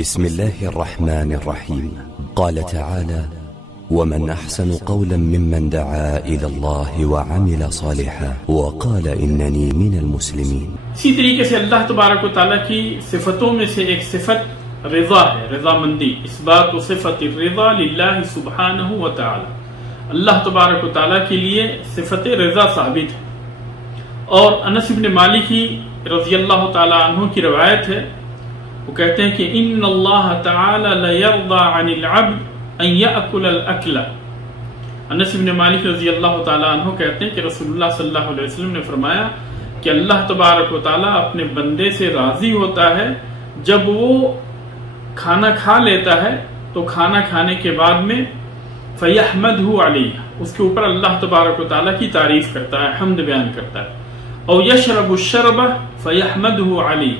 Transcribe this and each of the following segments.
بسم الله الرحمن الرحيم. قال تعالى: ومن أحسن قولا ممن دعا إلى الله وعمل صالحا وقال إنني من المسلمين. اسی طریقے سے اللہ تبارک و تعالیٰ کی صفتوں میں سے ایک صفت رضا ہے، رضا مندی. اثبات صفت الرضا للہ سبحانہ و تعالی. اللہ تبارک و تعالیٰ کے لیے صفت رضا ثابت ہے. اور انس بن مالک رضی اللہ تعالی عنہ کی روایت ہے، وہ کہتے ہیں کہ ان اللہ تعالی لیرضى عن العبد ان یأکل الاکل. انس بن مالک رضی اللہ تعالی عنہ کہتے ہیں کہ رسول اللہ صلی اللہ علیہ وسلم نے فرمایا کہ اللہ تبارک و تعالی اپنے بندے سے راضی ہوتا ہے جب وہ کھانا کھا لیتا ہے تو کھانا کھانے کے بعد میں فیحمدہ علیہ، اس کے اوپر اللہ تبارک و تعالی کی تعریف کرتا ہے، حمد بیان کرتا ہے. او یشرب الشربہ فیحمدہ علیہ،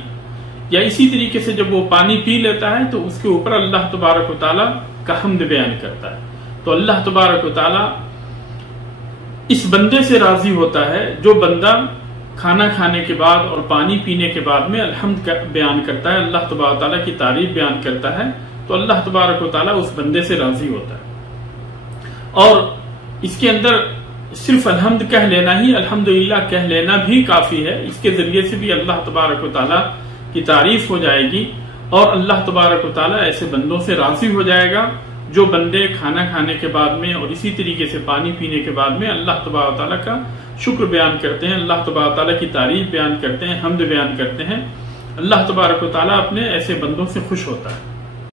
یا اسی طریقے سے جب وہ پانی پی لیتا ہے تو اس کے اوپر اللہ تبارک و تعالی کا حمد بیان کرتا ہے. تو اللہ تبارک و تعالی اس بندے سے راضی ہوتا ہے جو بندہ کھانا کھانے کے بعد اور پانی پینے کے بعد میں الحمد بیان کرتا ہے، اللہ تبارک و تعالی کی تعریف بیان کرتا ہے. تو اللہ تبارک و تعالی اس بندے سے راضی ہوتا ہے. اور اس کے اندر صرف الحمد کہہ لینا ہی، الحمدللہ کہہ لینا بھی کافی ہے. اس کے ذریعے سے بھی اللہ تبارک و تعالی کی تعریف ہو جائے گی اور اللہ تبارک و تعالی ایسے بندوں سے راضی ہو جائے گا جو بندے کھانا کھانے کے بعد میں اور اسی طریقے سے پانی پینے کے بعد میں اللہ تبارک و تعالی کا شکر بیان کرتے ہیں، اللہ تبارک و تعالی کی تعریف بیان کرتے ہیں، حمد بیان کرتے ہیں. اللہ تبارک و تعالی اپنے ایسے بندوں سے خوش ہوتا ہے.